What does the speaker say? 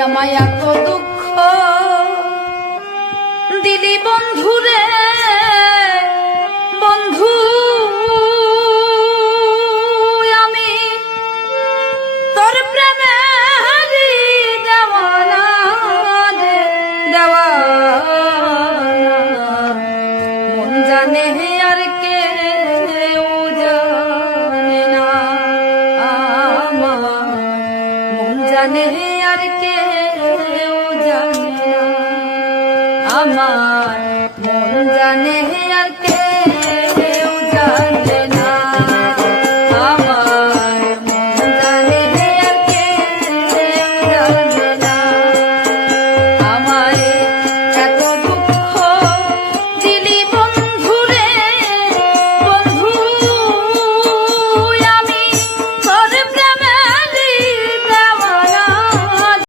আমায় এত দুঃখ দিলি বন্ধুরে বন্ধু আমি তোর প্রেমে দেওয়ানা দেওয়ানা মন জানে আর কে জানে না আমার মন জানে আর কে জানে না আমার মন জানে আর কে